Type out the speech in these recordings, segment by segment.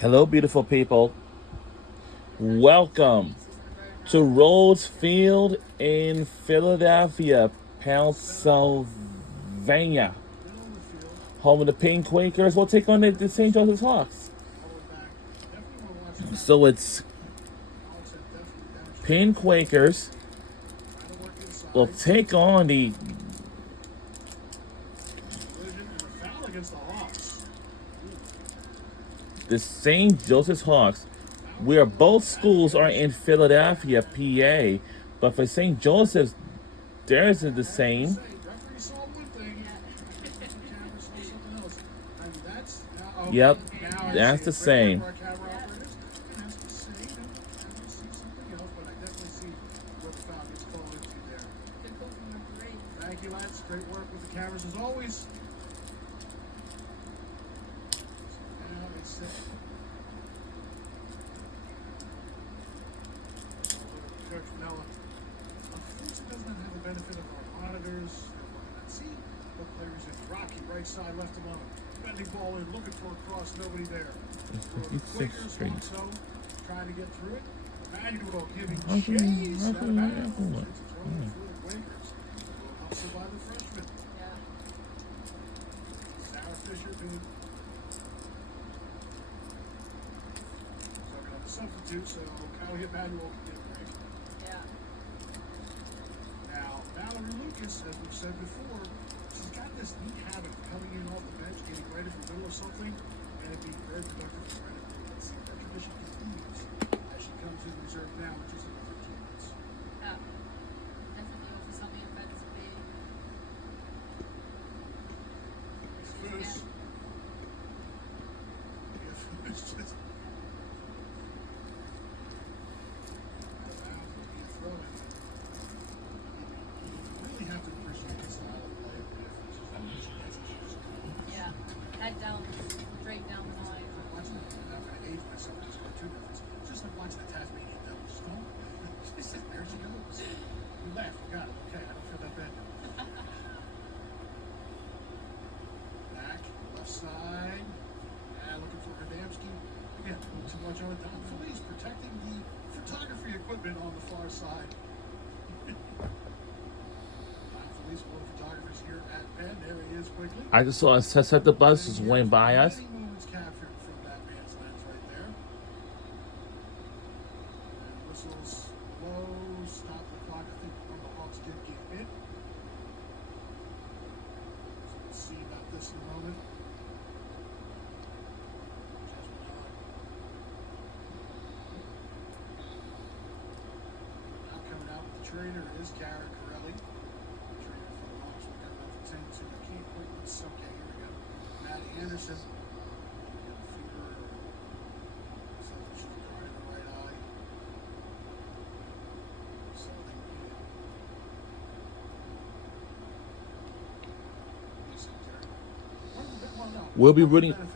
Hello, beautiful people. Welcome to Rhodes Field in Philadelphia, Pennsylvania. Home of the Penn Quakers will take on the St. Joseph's Hawks. So it's Penn Quakers will take on the St. Joseph's Hawks. Where both schools are in Philadelphia, PA, but for St. Joseph's, theirs is the same. Yep, that's the same. Thank you, lads. Great work with the cameras as always. Now they sit. Coach Mella. Unfortunately, does not have the benefit of our monitors. Let's see what players in. Rocky, right side, left alone. Bending ball in, looking for a cross, nobody there. Quakers, so trying to get through it. Emmanuel giving chase. It's a throw for the Quakers. Also by the freshman. Sarah Fisher doing. Talking on the substitute, so Kylie Emmanuel can get a break. Now, Valerie Lucas, as we've said before, she's got this neat habit of coming in off the bench, getting right in the middle of something, and it being very productive for right away. Let's see if that tradition continues as she comes in reserve now, which is another 15 minutes. Definitely also something offensively. Foos. It's just. Really have to appreciate the style of play of the Yeah. Head down, straight down the line. watching it, I'm going to age myself with this cartoon reference. It's just like watching the Tasmanian devil. Just go. She's just there she goes. You laugh, you got it. Okay, I don't feel that bad now. Back, left side. Looking for Adamski. Again, a little too much on it. Don Felice protecting the photography equipment on the far side. Don Felice, one of the photographers here at Penn. There he is quickly. I just saw a set the bus just went by us. Many moments captured from that man's lens right there. And whistles low, stop the clock. I think one of the Hawks did get hit. So we'll see about this in a moment. Now coming out with the trainer is Kara Corelli. Trainer for the Hawks. We've got about 10 to I can't quite let's okay, here we go. Maddie Anderson. Fever. Something she's got in the right eye. Something We'll be rooting. One of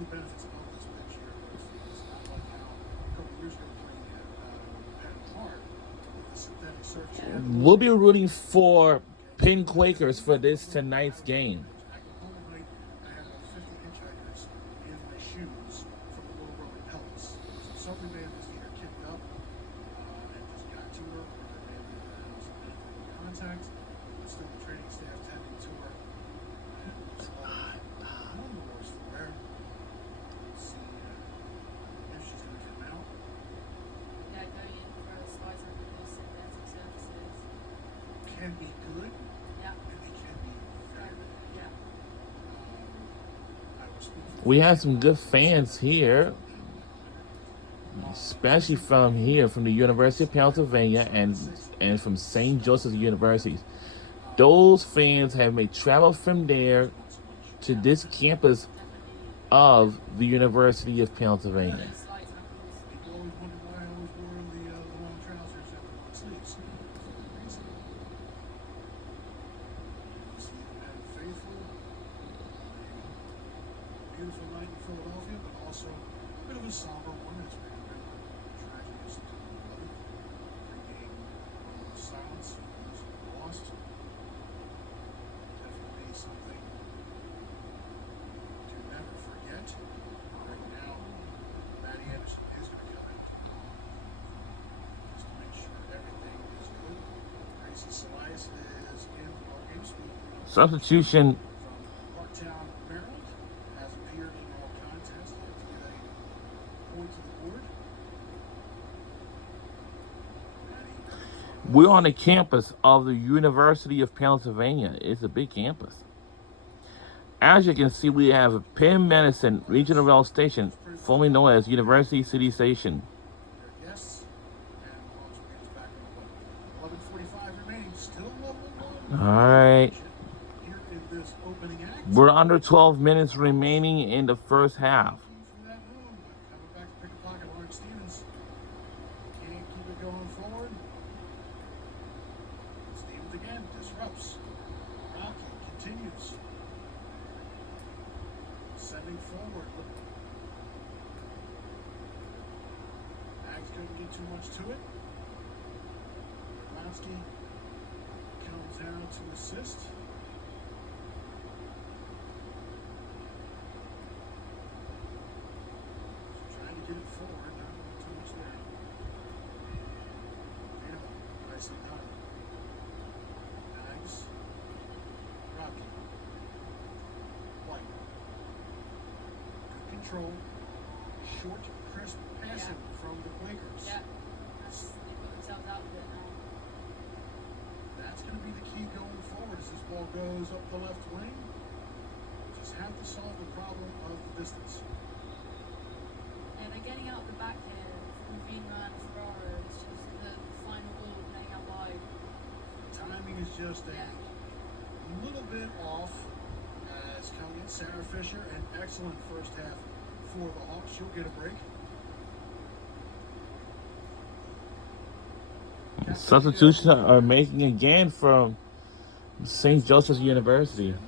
the benefits of this next year is not like how a couple years ago playing at Park with the synthetic surface. We'll be rooting for Penn Quakers for this tonight's game. I have 50 hitchhikers in my shoes from the low rubber pellets. So somebody may have just either kicked up and just got to her, or there may have been some contact. But still, the training staff tending to her. And it's one of the worst for her. Let's see if she's going to come out. Yeah, going in for a slice of the synthetic surfaces. Can be good, Yeah. and they can be very bad. Yeah. I will speak for We have some good fans here, especially from here, from the University of Pennsylvania and from St. Joseph's University. Those fans have made travel from there to this campus Definitely of the University of Pennsylvania. slides knuckles. people always wonder why I always wore the long trousers and the long sleeves. For that reason. You see the man faithful. Beautiful night in Philadelphia, but also a bit of a somber one. It's been a bit of a tragedy of September 11th. Bringing silence for those who were lost. Definitely something to never forget. Substitution. from Parktown, Maryland, has appeared in all contests. You have to get a point to the board. We're on the campus of the University of Pennsylvania. It's a big campus. As you can see, we have Penn Medicine Regional Rail Station, formerly known as University City Station. Their guests, and launch begins back on 11:45 remaining, still level one. All right. Here in this opening act. We're under 12 minutes remaining in the first half. From that room, but coming back to pick a pocket, Lawrence Stevens can't keep it going forward. Stevens again disrupts. Rocky continues. Sending forward. Mags couldn't get too much to it. Lansky comes out to assist. Trying to get it forward, not really too much there. Nicely done. Mags. Rocky. White. Good control. Short, crisp passing from the Quakers. Yeah. They put themselves out of it now. That's going to be the key going forward as this ball goes up the left wing. Just have to solve the problem of the distance. And they're getting out the back here from Vina and Ferraro. It's just the final ball playing out wide. Timing is just a little bit off as coming in Sarah Fisher, an excellent first half for the Hawks. She'll get a break. Substitutions are making again from St. Joseph's University. Nardone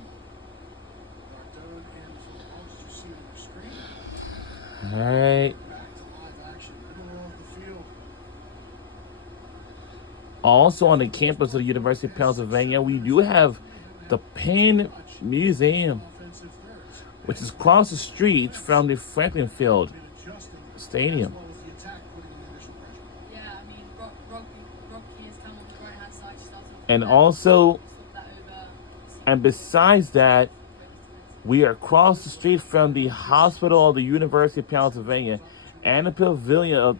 and from the Hawks you see on your screen. All right. Back to live action, middle of the field. Also on the campus of the University of Pennsylvania, we do have the Penn Museum, Offensive thirds. which is across the street from the Franklin Field Been adjusting Stadium. as well as the attack, putting the initial pressure. Yeah, I mean, Rocky has come on the right hand side, starting off And there, also, sort that over. and besides that, we are across the street from the hospital of the University of Pennsylvania and the pavilion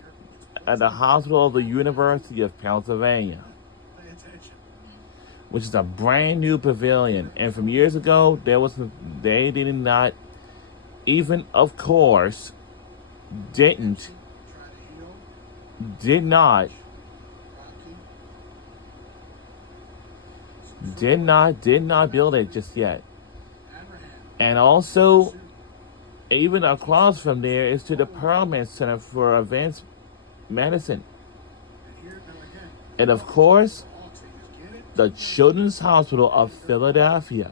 at the hospital of the University of Pennsylvania, Pay attention. which is a brand new pavilion. And from years ago, they did not even, of course, didn't, Try to heal. did not, Rocky. did not build it just yet. Hanrahan. And also, even across from there is to the Perelman Center for Advanced Medicine. And here, now again, And of course, Hawks, they just get it. the Children's Hospital of Philadelphia.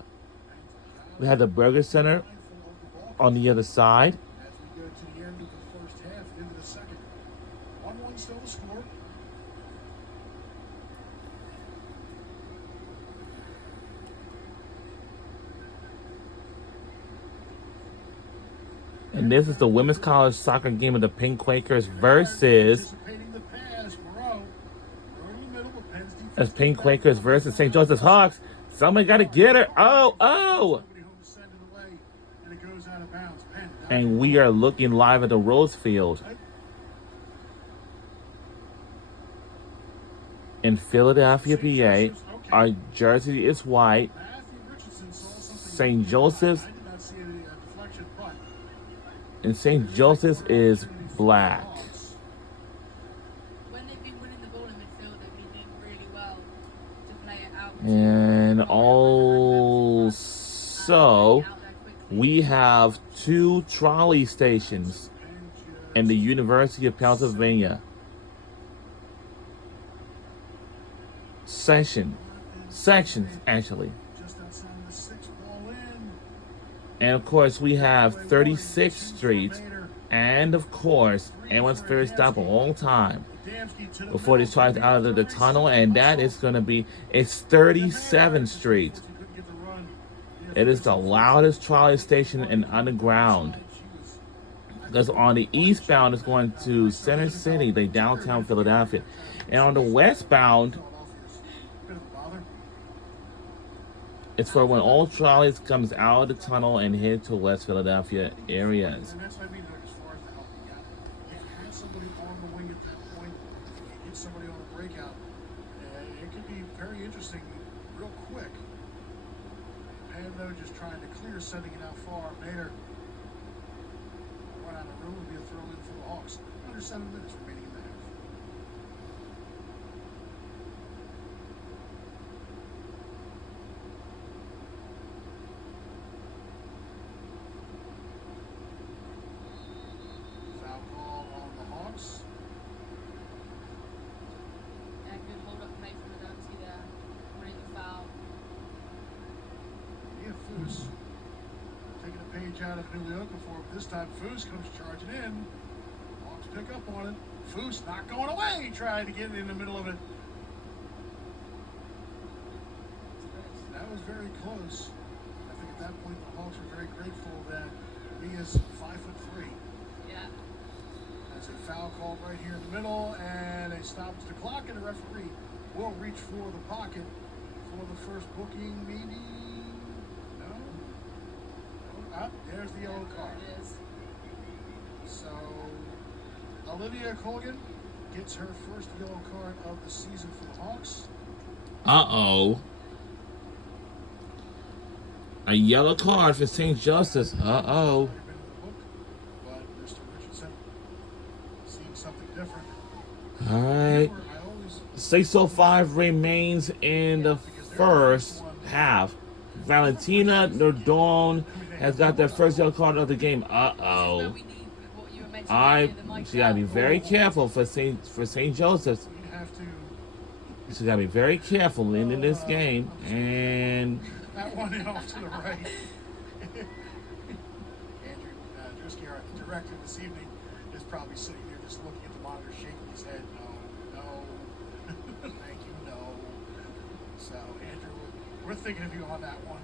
We have the Burger Center Mindful of the ball on the other side. as we go to the end of the first half, into the second. 1-1 still the score. And this is the women's college soccer game of the Penn Quakers versus Anticipating the pass, Moreau. Moreau in the middle, but Penn's defense as Penn Quakers versus St. Joseph's Hawks. Somebody got to get her. Oh. Nobody home to send it away, and it goes out of bounds. Penn. And we are looking live at the Rose Field in Philadelphia, PA. Our jersey is white. Matthew Richardson saw something. St. Joseph's I did not see any deflection, but and St. Joseph's is black. When they've been winning the ball in midfield, they've been doing really well to play it out. And also, we have two trolley stations in the University of Pennsylvania. Sections, actually. just outside the 6 ball in. And of course, we have 36th Street. And of course, everyone's favorite stop of all time Adamski to the before they middle. try out of the tunnel, and that is going to be, it's 37th Street. He couldn't get the run. It is the loudest trolley station in underground. Because on the eastbound, it's going to Center City, the downtown Philadelphia. And on the westbound, Bit of a bother. It's for when all trolleys comes out of the tunnel and head to West Philadelphia areas. And that's what I mean, like, as far as the help you got. If you had somebody on the wing at that point, if you get somebody on a breakout, it could be very interesting real quick. Penn, though, just trying to clear, sending it out far. Mater run out of room, would be a throw in for the Hawks. Under 7 minutes remaining in the half. Foul call on the Hawks. Yeah, good hold up play from Adamski there. Winning the foul. Yeah, Foose taking a page out of New Okafor, but this time Foose comes charging in. Hawks pick up on it. Foose not going away, trying to get in the middle of it. That was very close. I think at that point the Hawks were very grateful that he is 5'3". Yeah. That's a foul called right here in the middle, and a stop to the clock, and the referee will reach for the pocket for the first booking, maybe. No? Ah, there's the yellow card. There it is. So, Olivia Colgan gets her first yellow card of the season for the Hawks. Uh-oh. A yellow card for St. Joseph's. Uh-oh. But Mr. Richardson seeing something different. All right. I always 6:05 remains in the first half. Valentina Nardone has got their first yellow card of the game. Uh-oh. Where we need what you were mentioning earlier, the Mike She gotta be Bell. very careful for St. Joseph's. we have to. She gotta be very careful in this game. And That one in off to the right. Andrew Drisky, our director this evening, is probably sitting there just looking at the monitor, shaking his head. No, thank you, no. So, Andrew, we're thinking of you on that one.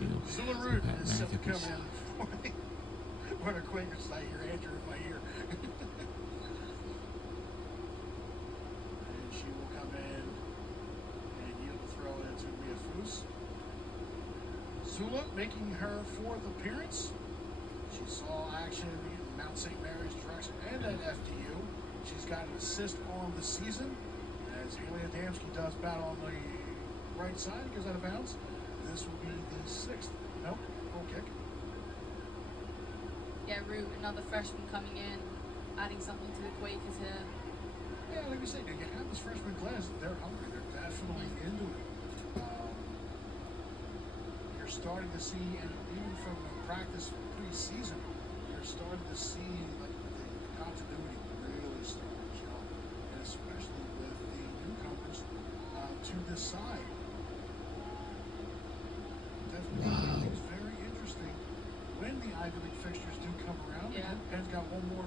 you know, Zula Root Pat is set to come McAfee. in for the Quakers. I hear Andrew in my ear. And she will come in and yield the throw into Mia Foose. Zula making her fourth appearance. She saw action in Mount St. Mary's direction and at FDU. She's got an assist on the season as Haley Adamski does battle on the right side, goes out of bounds. This will be the sixth. Nope, goal kick. Yeah, Root, another freshman coming in, adding something to the Quakers here. Yeah, like we say, you have this freshman class. They're hungry. They're definitely into it. You're starting to see, and even from the practice pre-season, you're starting to see like the continuity really starting to show, and especially with the newcomers to this side. Definitely, I think it's very interesting when the Ivy League fixtures do come around. Yeah. Penn's got one more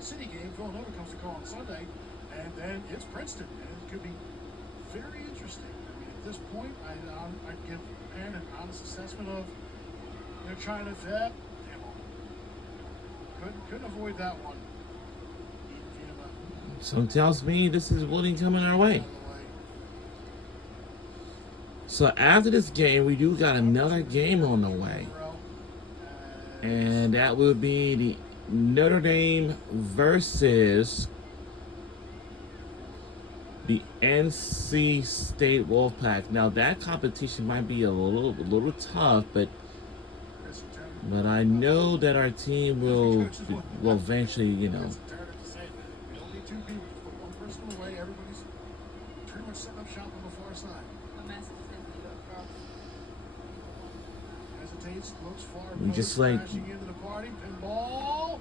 city game. Villanova comes to call on Sunday, and then it's Princeton, and it could be very interesting. I mean, at this point, I'd give Penn an honest assessment of they're trying to couldn't avoid that one. Some tells me this is Wooding coming our way. So after this game, we do got another game on the way. And that will be the Notre Dame versus the NC State Wolfpack. Now that competition might be a little tough, but I know that our team will eventually, We don't need two people. Just put one person away. Everybody's pretty much setting up shop on the far side. A message to go across. Hesitates, looks far. We just like- crashing into the party. Pinball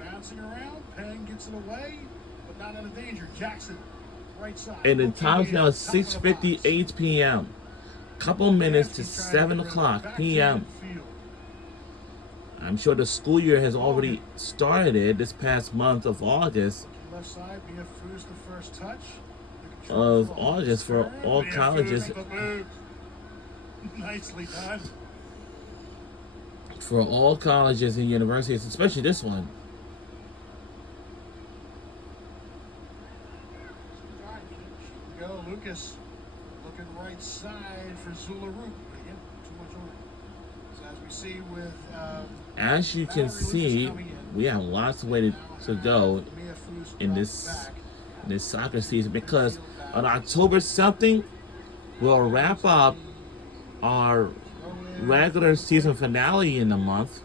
bouncing around. Penn gets it away, but not out of danger. Jackson, right side. and the looking time's in, now top of the box. 6:58 p.m. Couple minutes to Dansky trying 7 get it o'clock back p.m. to midfield. I'm sure the school year has already started this past month of August. Looking left side, Mia Foose the first touch. The Of control August for turn. all Mia colleges. Foose, the boot. Nicely done. For all colleges and universities, especially this one. Go, Lucas. Looking right side for Zula Root. Again, see with As you can see, we have lots of way to go in this soccer season, because on October something, we'll wrap up our regular season finale in the month,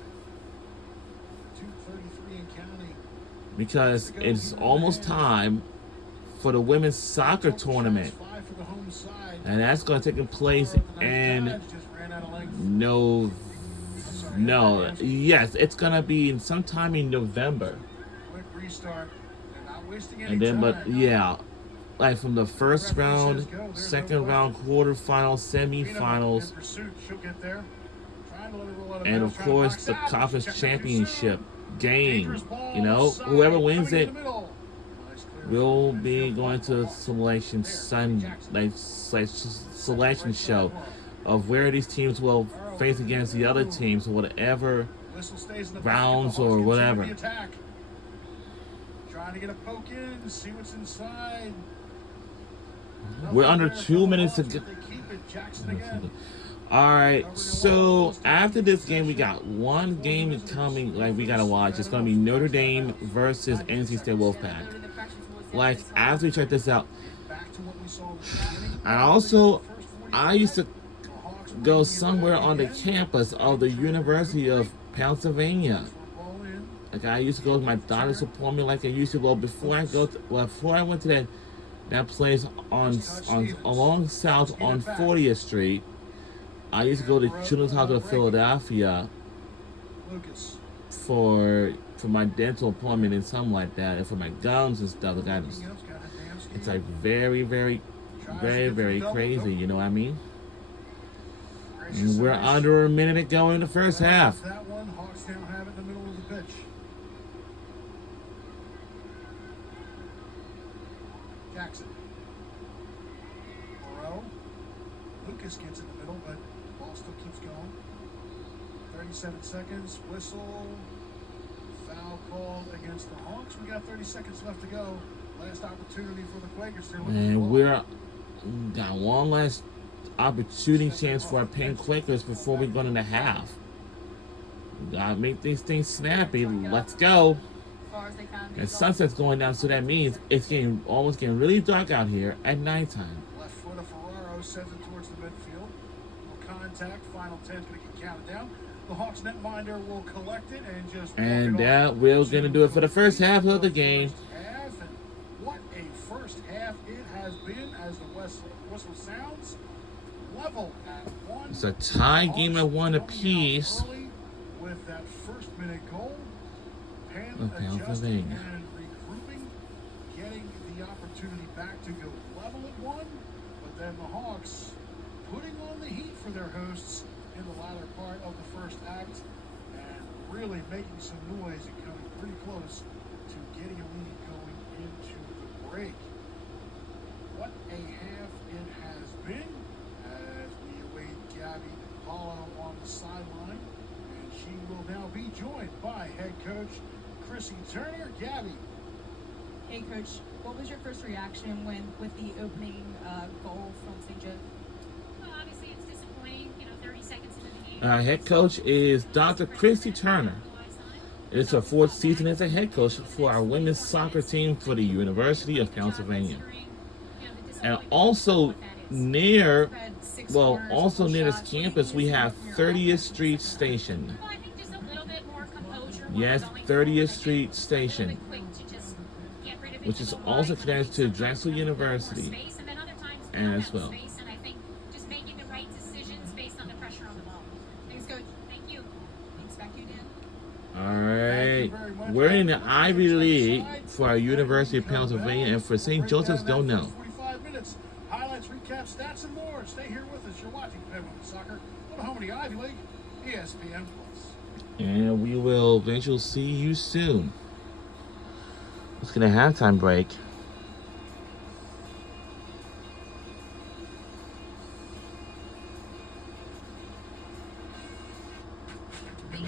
2:33 and counting. because it's almost time for the women's soccer tournament, Five for the home side. and that's going to take place in Just ran out of length. yes, it's going to be in sometime in November. Quick restart. They're not wasting any And then, time. but yeah, like from the first round, second round, quarterfinals, semifinals, In pursuit, she'll get there. Trying to let it roll out of and bounds, of trying to course box the out. conference Check it championship through. game. Dangerous ball You know, side, whoever wins coming it in the middle. Nice clear will from be midfield. going to a selection selection show of where these teams will face against the other teams, or whatever Whistle stays in the rounds back, the Hawks or continue whatever. the attack. Trying to get a poke in, see what's inside. We're Nothing under there 2 from minutes the to Hawks, go. but they keep it. Jackson again. All right, so after this game, we got one game coming. Like, we gotta watch. It's gonna be Notre Dame versus NC State Wolfpack. Like, after we check this out, Back to what we saw in the beginning. and also, I used to go somewhere on the campus of the University of Pennsylvania. Ball in. Like, I used to go to my doctor's appointment, like I used to. Well, before I went to that place along South on 40th Street, I used to go to Children's Hospital of Philadelphia Lucas. for my dental appointment and something like that, and for my gums and stuff. Like, it's like very, very, very, very crazy. You know what I mean? We're under a minute to go in the first half. That one, Hawks now have it in the middle of the pitch. Jackson. Moreau. Lucas gets in the middle, but ball still keeps going. 37 seconds. Whistle. Foul called against the Hawks. We got 30 seconds left to go. Last opportunity for the Quakers. And we got one last opportunity chance for our Penn Quakers before we go into half. We gotta make these things snappy. Let's go. And sunset's going down, so that means it's almost getting really dark out here at nighttime. Left foot of Ferraro sends it towards the midfield. No contact. Final 10's going to get counted down. The Hawks netminder will collect it and just. And that we're gonna do it for the first half of the game. And what a first half it has been as the whistle sounds. Level at one. It's a tie game at one apiece. Early with that first minute goal. Penn Of adjusting Pennsylvania. and regrouping, getting the opportunity back to go level at one. But then the Hawks putting on the heat for their hosts in the latter part of the first act and really making some noise and coming pretty close to getting a lead going into the break. What a half it has been as we await Gabby Paulo on the sideline, and she will now be joined by head coach Chrissy Turner. Gabby. Hey, Coach, what was your first reaction with the opening goal from St. Joe? Well, obviously it's disappointing, 30 seconds into the game. Our head coach is Dr. Chrissy Turner. It's her fourth season as a head coach for our women's soccer team for the University of Pennsylvania. And also near this campus, we have 30th Street Station. Well, I think just a little bit more composure. Yes, going 30th forward, Street a Station, little bit quick to just get rid of it which to is the also wide, connected to but I think Drexel sometimes University. more space, and then other times we And don't as have well. space, and I think just making the right decisions based on the pressure on the ball. Thanks, Coach. Thank you. Thanks, back to you, Dan. All right, we're in the Ivy League for our University of Pennsylvania, and for St. Joseph's, don't know. 45 minutes. Highlights, recaps, stats, and more. Stay here with us. You're watching Penn Women's Soccer on the home of the Ivy League, ESPN+. And we will eventually see you soon. Let's get a halftime break.